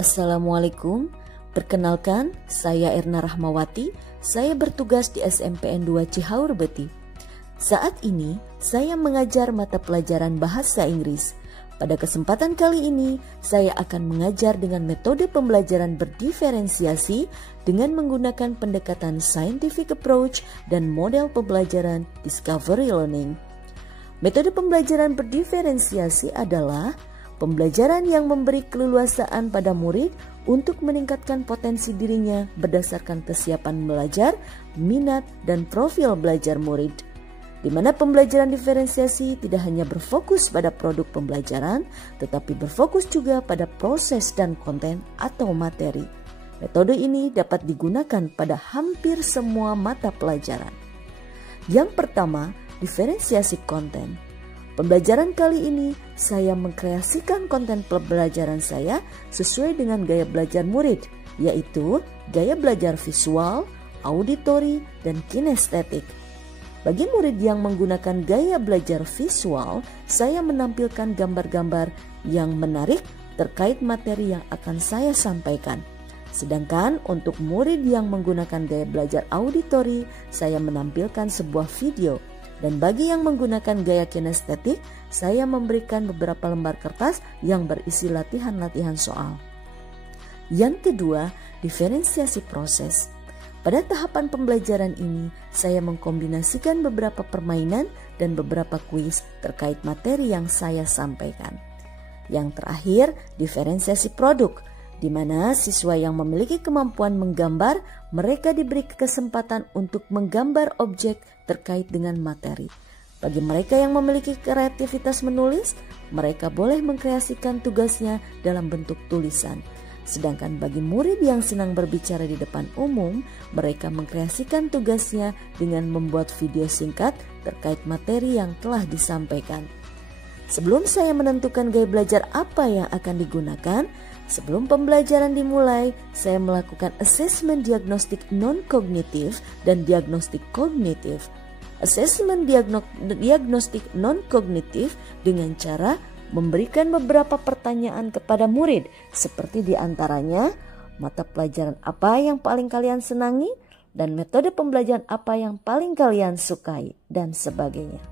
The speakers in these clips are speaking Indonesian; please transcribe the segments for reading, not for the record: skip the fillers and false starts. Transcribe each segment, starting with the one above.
Assalamualaikum, perkenalkan saya Erna Rahmawati, saya bertugas di SMPN 2 Cihaur Beti. Saat ini saya mengajar mata pelajaran bahasa Inggris. Pada kesempatan kali ini saya akan mengajar dengan metode pembelajaran berdiferensiasi dengan menggunakan pendekatan scientific approach dan model pembelajaran discovery learning. Metode pembelajaran berdiferensiasi adalah pembelajaran yang memberi keleluasaan pada murid untuk meningkatkan potensi dirinya berdasarkan kesiapan belajar, minat, dan profil belajar murid. Di mana pembelajaran diferensiasi tidak hanya berfokus pada produk pembelajaran, tetapi berfokus juga pada proses dan konten atau materi. Metode ini dapat digunakan pada hampir semua mata pelajaran. Yang pertama, diferensiasi konten. Pembelajaran kali ini saya mengkreasikan konten pembelajaran saya sesuai dengan gaya belajar murid, yaitu gaya belajar visual, auditori, dan kinestetik. Bagi murid yang menggunakan gaya belajar visual, saya menampilkan gambar-gambar yang menarik terkait materi yang akan saya sampaikan. Sedangkan untuk murid yang menggunakan gaya belajar auditori, saya menampilkan sebuah video. Dan bagi yang menggunakan gaya kinestetik, saya memberikan beberapa lembar kertas yang berisi latihan-latihan soal. Yang kedua, diferensiasi proses. Pada tahapan pembelajaran ini, saya mengkombinasikan beberapa permainan dan beberapa kuis terkait materi yang saya sampaikan. Yang terakhir, diferensiasi produk, di mana siswa yang memiliki kemampuan menggambar, mereka diberi kesempatan untuk menggambar objek terkait dengan materi. Bagi mereka yang memiliki kreativitas menulis, mereka boleh mengkreasikan tugasnya dalam bentuk tulisan. Sedangkan bagi murid yang senang berbicara di depan umum, mereka mengkreasikan tugasnya dengan membuat video singkat terkait materi yang telah disampaikan. Sebelum saya menentukan gaya belajar apa yang akan digunakan, sebelum pembelajaran dimulai, saya melakukan asesmen diagnostik non-kognitif dan diagnostik kognitif. Asesmen diagnostik non-kognitif dengan cara memberikan beberapa pertanyaan kepada murid, seperti diantaranya mata pelajaran apa yang paling kalian senangi dan metode pembelajaran apa yang paling kalian sukai, dan sebagainya.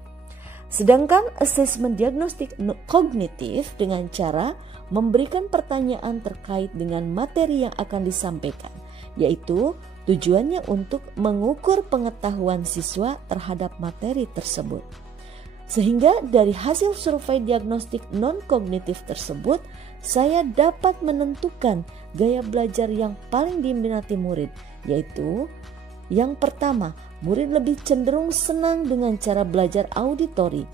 Sedangkan asesmen diagnostik kognitif dengan cara memberikan pertanyaan terkait dengan materi yang akan disampaikan, yaitu tujuannya untuk mengukur pengetahuan siswa terhadap materi tersebut. Sehingga dari hasil survei diagnostik non-kognitif tersebut, saya dapat menentukan gaya belajar yang paling diminati murid, yaitu yang pertama, murid lebih cenderung senang dengan cara belajar auditori,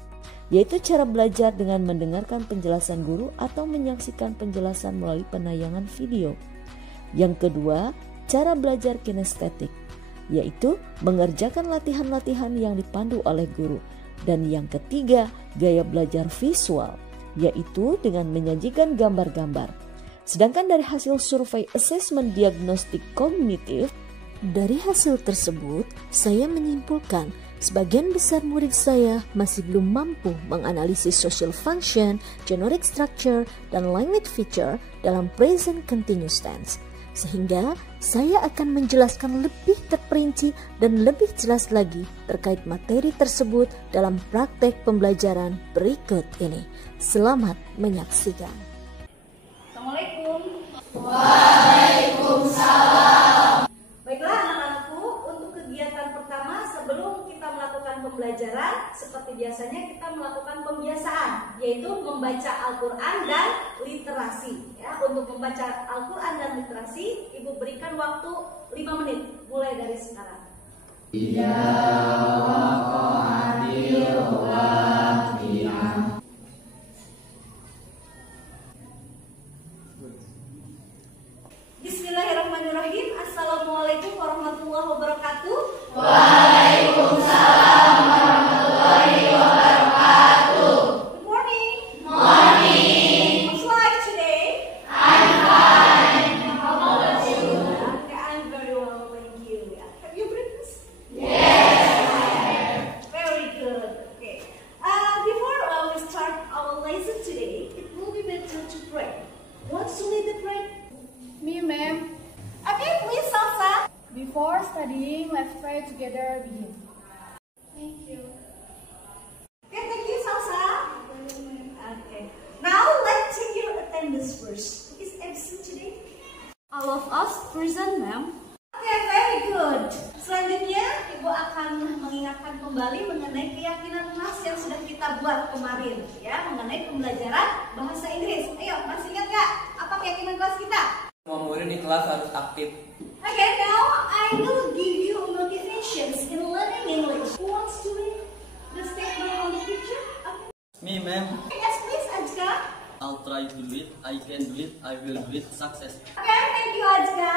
yaitu cara belajar dengan mendengarkan penjelasan guru atau menyaksikan penjelasan melalui penayangan video. Yang kedua, cara belajar kinestetik, yaitu mengerjakan latihan-latihan yang dipandu oleh guru. Dan yang ketiga, gaya belajar visual, yaitu dengan menyajikan gambar-gambar. Sedangkan dari hasil survei asesmen diagnostik kognitif, dari hasil tersebut saya menyimpulkan sebagian besar murid saya masih belum mampu menganalisis social function, generic structure, dan language feature dalam present continuous tense. Sehingga saya akan menjelaskan lebih terperinci dan lebih jelas lagi terkait materi tersebut dalam praktek pembelajaran berikut ini. Selamat menyaksikan. Assalamualaikum. Waalaikumsalam. Baiklah anak-anakku, untuk kegiatan pertama sebelum kita melakukan pembelajaran, seperti biasanya kita melakukan pembiasaan, yaitu membaca Al-Quran dan literasi. Ya, untuk membaca Al-Quran dan literasi, Ibu berikan waktu 5 menit, mulai dari sekarang. Bismillahirrahmanirrahim. Assalamualaikum warahmatullahi wabarakatuh. Waalaikumsalam warahmatullahi wabarakatuh. Good morning. Morning. How's life today? I'm fine. How about you? Okay, I'm very well, thank you. Have you breakfast? Yes. Very good. Okay. Before we start our lesson today, it will be better to pray. Wants to lead the prayer? Before studying, let's pray together. Begin. Thank you. Okay, thank you, Salsa. Okay. Now let's check your attendance first. Is absent today? All of us present, ma'am. Okay, very good. Selanjutnya, Ibu akan mengingatkan kembali mengenai keyakinan Mas yang sudah kita buat kemarin, ya, mengenai pembelajaran bahasa Inggris. Ayo, masih ingat nggak apa keyakinan kelas kita? Semua murid di kelas harus aktif. Okay, now I will give you motivations in learning English. Who wants to read the statement on the picture? Okay. Me, ma'am. Yes, please, Ajka. I'll try to do it. I can do it. I will do it. Success. Okay, thank you, Ajka.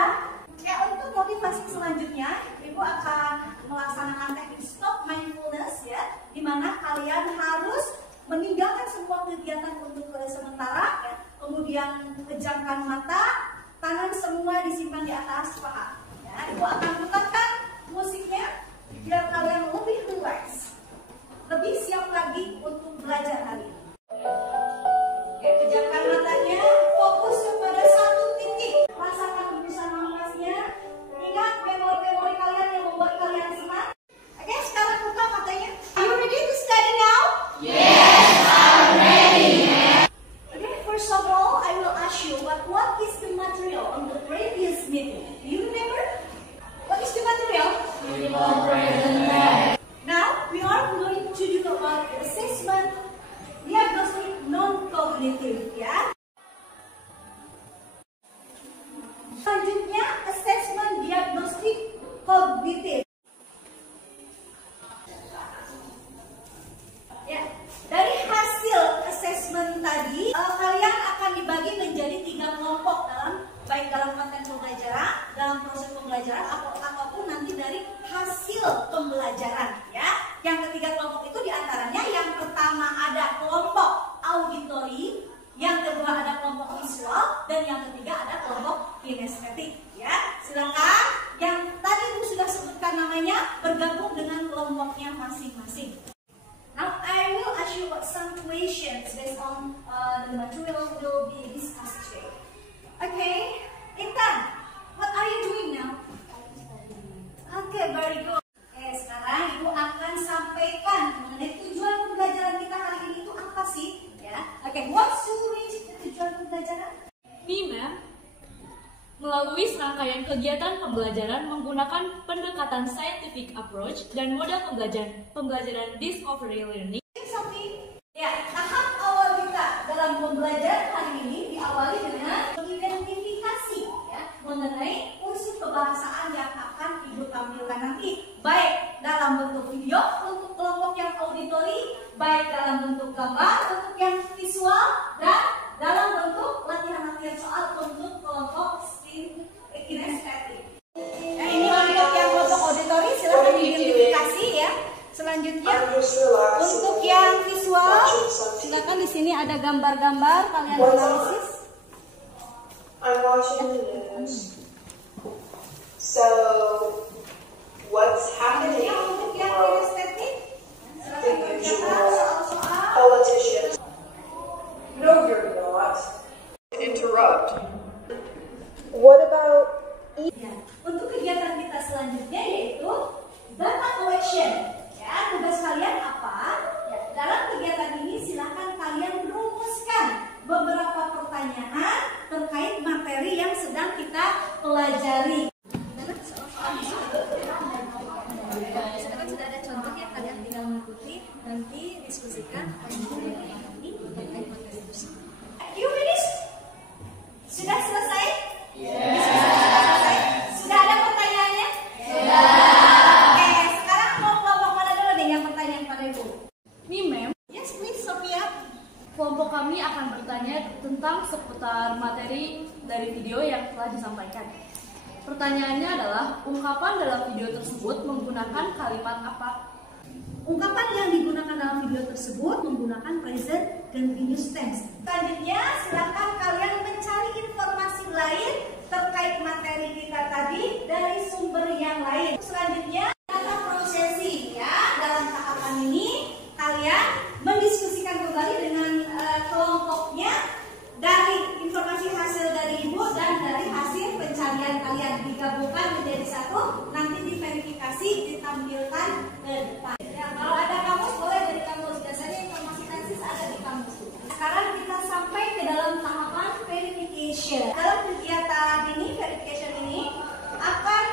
Ya, untuk motivasi selanjutnya, Ibu akan melaksanakan teknik stop mindfulness, ya, di mana kalian harus meninggalkan semua kegiatan untuk sementara, ya, kemudian pejamkan mata, tangan semua disimpan di atas paha. Ya, Ibu akan putarkan musiknya biar kalian lebih relax, lebih siap lagi untuk belajar hari ini. Oke, pejamkan matanya, fokus kepada satu titik, rasakan hembusan nafasnya, ingat memori-memori kalian yang membuat kalian senang. Oke, sekarang buka matanya. Are you ready to study now? Yes, I'm ready. Okay, first of all, I will ask you what is the material on the previous meeting? Do you remember? What is the material? Now, we are going to do about assessment, diagnostic, non-cognitive, ya. Selanjutnya, assessment, diagnostik, kognitif. Ya, dari hasil assessment tadi, kalian akan dibagi menjadi 3 kelompok baik dalam konten pembelajaran, dalam proses pembelajaran, ataupun nanti dari hasil pembelajaran, ya. Yang ketiga kelompok itu diantaranya yang pertama ada kelompok auditori, yang kedua ada kelompok visual, dan yang ketiga ada kelompok kinestetik, ya. Silakan yang tadi Ibu sudah sebutkan namanya bergabung dengan kelompoknya masing-masing. Now I will ask you some questions based on the material will be discussed today. Okay, Intan, what are you doing now? Okay, very good. Oke, sekarang Ibu akan sampaikan mengenai tujuan pembelajaran kita hari ini itu apa sih? Ya, oke, what's the tujuan pembelajaran? Me, ma'am. Melalui serangkaian kegiatan pembelajaran menggunakan pendekatan scientific approach dan model pembelajaran discovery learning. Sophie, ya, tahap awal kita dalam pembelajaran hari ini diawali dengan mengidentifikasi, ya, mengenai unsur kebahasaan yang akan Ibu tampilkan nanti, baik dalam bentuk video untuk kelompok yang auditori, baik dalam bentuk gambar untuk yang visual, dan dalam bentuk latihan-latihan soal untuk kelompok kinestetik. Nah, ini untuk yang kelompok auditori silahkan diidentifikasi, ya. Selanjutnya untuk yang visual, silakan di sini ada gambar-gambar, kalian analisis. I'm watching the news. So, what's happening Yang untuk yang from kinestetik, silakan the mengerjakan usual soal-soal. politicians? No, you're not. Interrupt. What about Ya, untuk kegiatan kita selanjutnya yaitu data collection. Ya, tugas kalian apa? Ya, dalam kegiatan ini silakan kalian rumuskan beberapa pertanyaan terkait materi yang sedang kita pelajari. Sekarang sudah ada contohnya, kalian tinggal mengikuti, nanti diskusikan apa yang ini terkait materi tersebut. You finished? Sudah selesai? Sudah ada pertanyaannya? Sudah. Oke, sekarang mau kelompok mana dulu nih yang pertanyaan pada Ibu? Me, ma'am. Yes, please, Sophia. Kelompok kami akan bertanya tentang seputar materi dari video yang telah disampaikan. Pertanyaannya adalah, ungkapan dalam video tersebut menggunakan kalimat apa? Ungkapan yang digunakan dalam video tersebut menggunakan present continuous tense. Selanjutnya, silakan kalian mencari informasi lain terkait materi kita tadi dari sumber yang lain. Selanjutnya, kata prosesi, ya. Dalam tahapan ini, kalian mendiskusikan kembali dengan kelompoknya dari informasi hasil dari Ibu dan dari hasil pencarian kalian digabungkan menjadi satu. verification. Dalam kegiatan ini, verification ini akan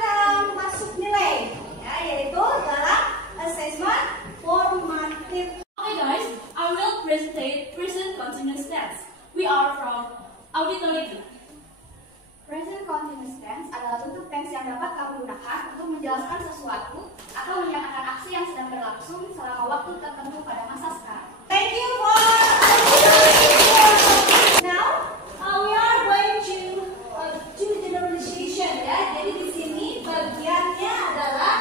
masuk nilai, ya, yaitu dalam assessment formative. Okay guys, I will present continuous tense. We are from Auditory. Present continuous tense adalah bentuk tense yang dapat kamu gunakan untuk menjelaskan sesuatu atau menyatakan aksi yang sedang berlangsung selama waktu tertentu pada masa sekarang. Thank you for now. We are going to do generalization, ya. Jadi di sini bagiannya adalah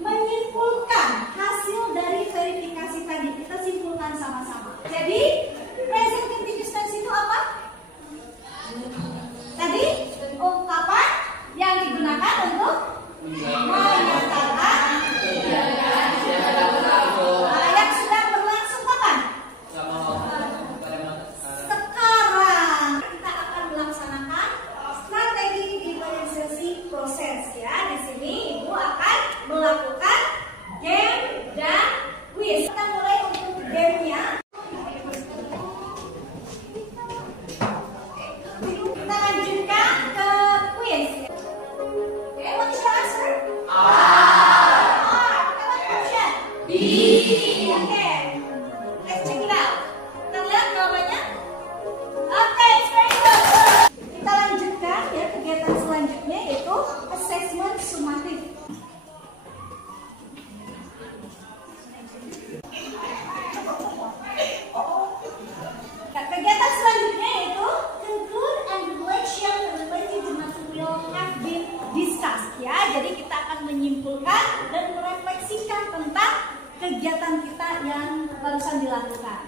menyimpulkan hasil dari verifikasi tadi. Kita simpulkan sama-sama. Jadi present continuous tense itu apa? Tadi ungkapan yang digunakan untuk menyatakan yang sedang berlangsung kapan? Sekarang kita akan melaksanakan strategi diferensiasi proses, ya. Di sini Ibu akan melakukan game dan quiz. Kita mulai untuk game-nya. Kita lanjutkan ke quiz. Okay, what is your answer? Kita question. B. Okay, let's check it out. Kita lihat jawabannya. Okay, it's very good. Kita lanjutkan, ya, kegiatan selanjutnya yaitu assessment summative. Kegiatan selanjutnya yaitu conclude and reflection related to material have been discussed, ya. Jadi kita akan menyimpulkan dan merefleksikan tentang kegiatan kita yang barusan dilakukan.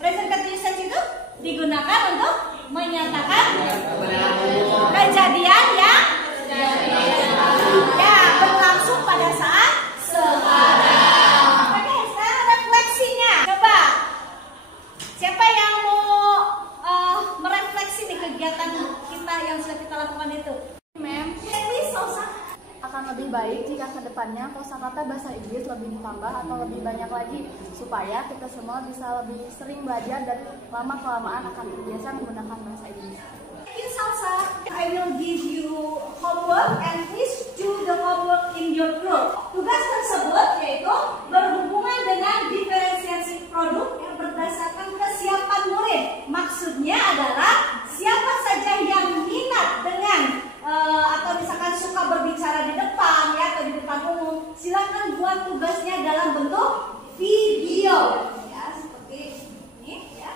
Present continuous tense itu digunakan untuk menyatakan kejadian yang berlangsung pada saat sekarang. Oke, sekarang refleksinya. Coba siapa yang mau merefleksi nih kegiatan kita yang sudah kita lakukan itu? Ma'am, Please, Osa. akan lebih baik jika kedepannya kosakata bahasa Inggris lebih ditambah atau lebih banyak lagi supaya kita semua bisa lebih sering belajar dan lama-kelamaan akan terbiasa menggunakan bahasa Inggris. Thank you, Salsa. I will give you homework and please do the homework in your group. Tugas tersebut yaitu berhubungan dengan diferensiasi produk yang berdasarkan kesiapan murid. Maksudnya adalah siapa saja yang minat dengan atau misalkan suka berbicara di depan, ya, atau di depan umum, silakan buat tugasnya dalam bentuk video, ya, seperti ini, ya.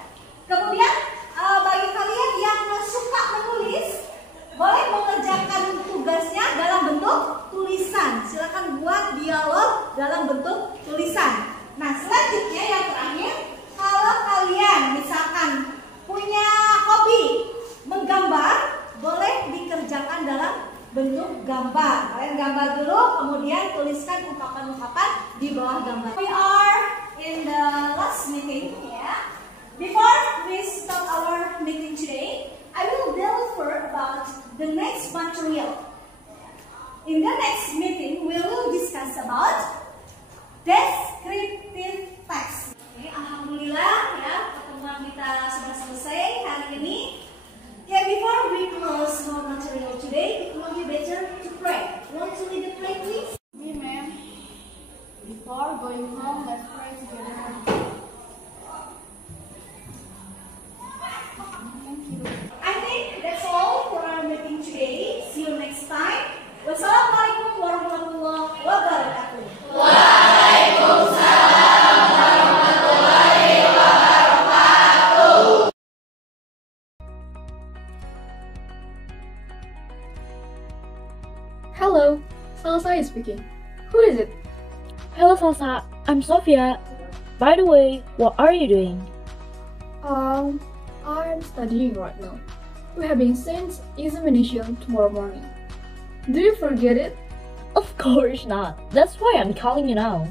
Kemudian bagi kalian yang suka menulis, boleh mengerjakan tugasnya dalam bentuk tulisan. Silakan buat dialog dalam bentuk tulisan. Nah, selanjutnya yang terakhir, kalau kalian misalkan punya hobi menggambar, boleh dikerjakan dalam bentuk gambar. Kalian gambar dulu, kemudian tuliskan ungkapan-ungkapan di bawah gambar. We are in the last meeting, ya. Before we start our meeting today, I will deliver about the next material. In the next meeting, we will discuss about descriptive text. Okay, alhamdulillah, ya, pertemuan kita sudah selesai hari ini. Okay, before we close our material today, it will be better to pray. Want to lead the prayer, please? Me, ma'am. Before going home, let's pray together. I think that's all for our meeting today. See you next time. Wassalamualaikum warahmatullahi wabarakatuh. Hello, Salsa is speaking. Who is it? Hello Salsa, I'm Sofia. By the way, what are you doing? I'm studying right now. We're having Saints examination tomorrow morning. Do you forget it? Of course not. That's why I'm calling you now.